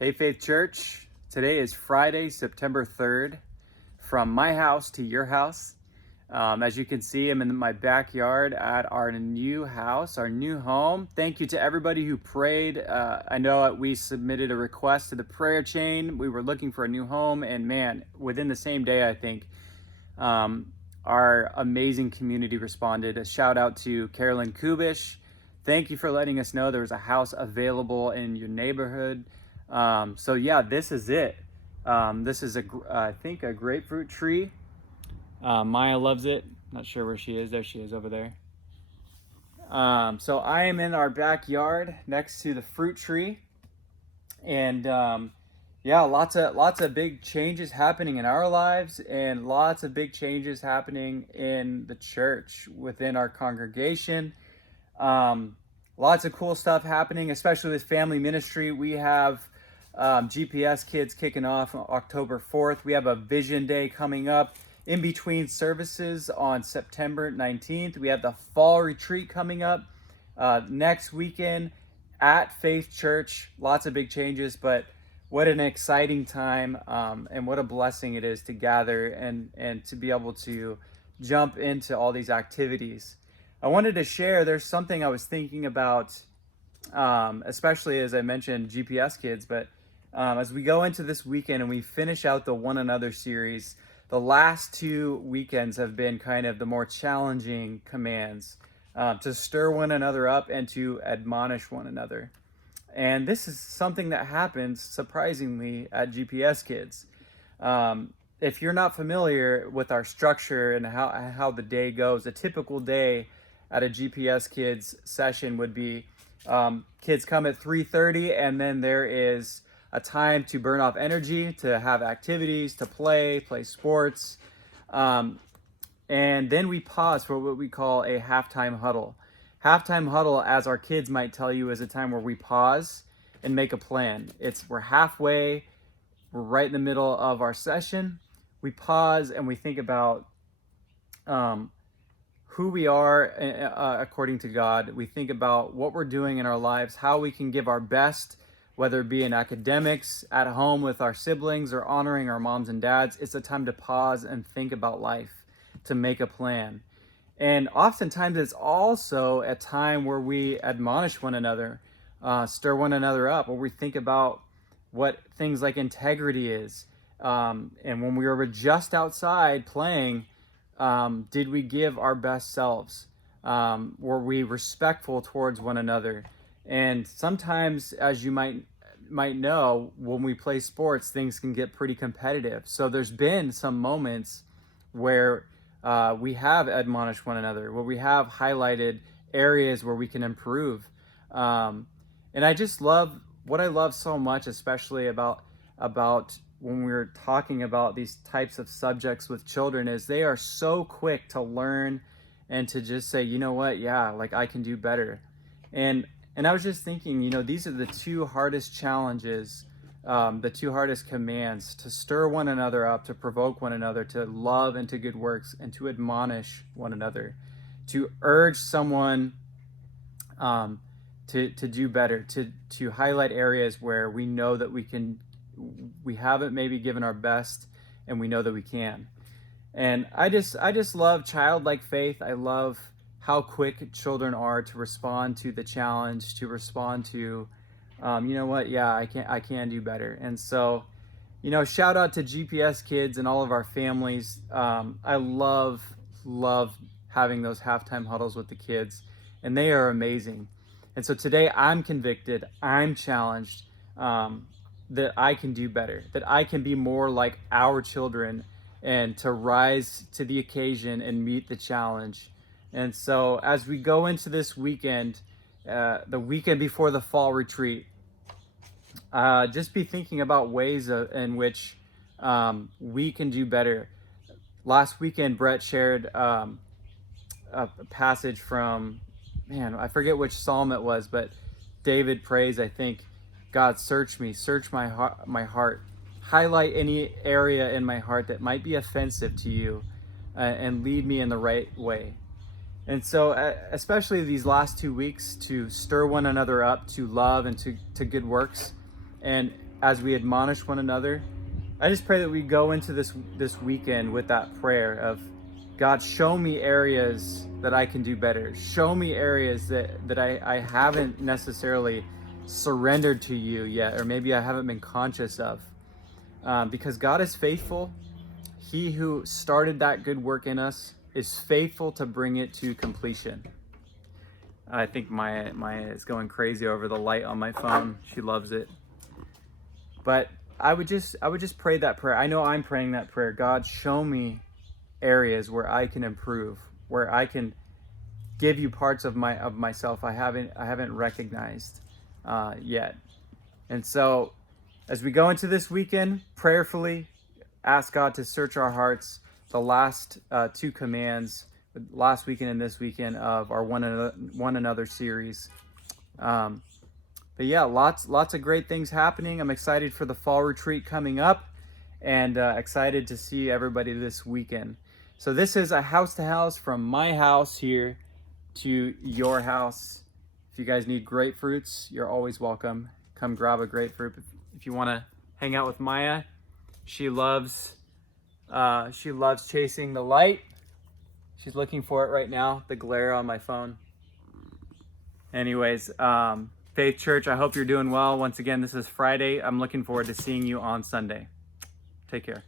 Hey Faith Church, today is Friday, September 3rd, from my house to your house. As you can see, I'm in my backyard at our new house, our new home. Thank you to everybody who prayed. I know we submitted a request to the prayer chain. We were looking for a new home, and man, within the same day, I think, our amazing community responded. A shout out to Carolyn Kubish. Thank you for letting us know there was a house available in your neighborhood. So yeah, this is it. This is I think a grapefruit tree. Maya loves it. Not sure where she is. There she is over there. So I am in our backyard next to the fruit tree, and yeah, lots of big changes happening in our lives, and lots of big changes happening in the church within our congregation. Lots of cool stuff happening, especially with family ministry. We have GPS Kids kicking off on October 4th. We have a Vision Day coming up in between services on September 19th. We have the fall retreat coming up next weekend at Faith Church. Lots of big changes, but what an exciting time, and what a blessing it is to gather and to be able to jump into all these activities. I wanted to share, there's something I was thinking about, especially as I mentioned GPS Kids, but as we go into this weekend and we finish out the One Another series, the last 2 weekends have been kind of the more challenging commands to stir one another up and to admonish one another. And this is something that happens surprisingly at GPS Kids. If you're not familiar with our structure and how the day goes, a typical day at a GPS Kids session would be kids come at 3:30, and then there is a time to burn off energy, to have activities, to play sports. And then we pause for what we call a halftime huddle. Halftime huddle, as our kids might tell you, is a time where we pause and make a plan. We're halfway, we're right in the middle of our session. We pause and we think about who we are according to God. We think about what we're doing in our lives, how we can give our best, whether it be in academics, at home with our siblings, or honoring our moms and dads. It's a time to pause and think about life, to make a plan. And oftentimes it's also a time where we admonish one another, stir one another up, where we think about what things like integrity is. And when we were just outside playing, did we give our best selves? Were we respectful towards one another? And sometimes, as you might know, when we play sports, things can get pretty competitive. So there's been some moments where we have admonished one another, where we have highlighted areas where we can improve. And I just love, what I love so much, especially about when we're talking about these types of subjects with children, is they are so quick to learn and to just say, you know what, yeah, like I can do better. And I was just thinking, these are the 2 hardest challenges, the 2 hardest commands: to stir one another up, to provoke one another, to love and to good works, and to admonish one another, to urge someone to do better, to highlight areas where we know that we haven't maybe given our best, and we know that we can. And I just love childlike faith. I love how quick children are to respond to the challenge, to respond to, you know what, yeah, I can do better. And so, shout out to GPS Kids and all of our families. I love having those halftime huddles with the kids, and they are amazing. And so today I'm convicted, I'm challenged, that I can do better, that I can be more like our children, and to rise to the occasion and meet the challenge. And so as we go into this weekend, the weekend before the fall retreat, just be thinking about ways in which we can do better. Last weekend, Brett shared a passage from, I forget which psalm it was, but David prays, I think, God, search me, search my heart, highlight any area in my heart that might be offensive to you, and lead me in the right way. And so especially these last 2 weeks, to stir one another up to love and to good works. And as we admonish one another, I just pray that we go into this weekend with that prayer of, God, show me areas that I can do better. Show me areas that I haven't necessarily surrendered to you yet, or maybe I haven't been conscious of. Because God is faithful. He who started that good work in us is faithful to bring it to completion. I think Maya is going crazy over the light on my phone. She loves it. But I would just pray that prayer. I know I'm praying that prayer. God, show me areas where I can improve, where I can give you parts of myself I haven't recognized yet. And so, as we go into this weekend, prayerfully ask God to search our hearts. The last two commands, last weekend and this weekend, of our one another series. But yeah, lots of great things happening. I'm excited for the fall retreat coming up, and excited to see everybody this weekend. So this is a house to house, from my house here to your house. If you guys need grapefruits, you're always welcome. Come grab a grapefruit. If you want to hang out with Maya, she loves chasing the light. She's looking for it right now, the glare on my phone. Anyways, Faith Church, I hope you're doing well. Once again, this is Friday. I'm looking forward to seeing you on Sunday. Take care.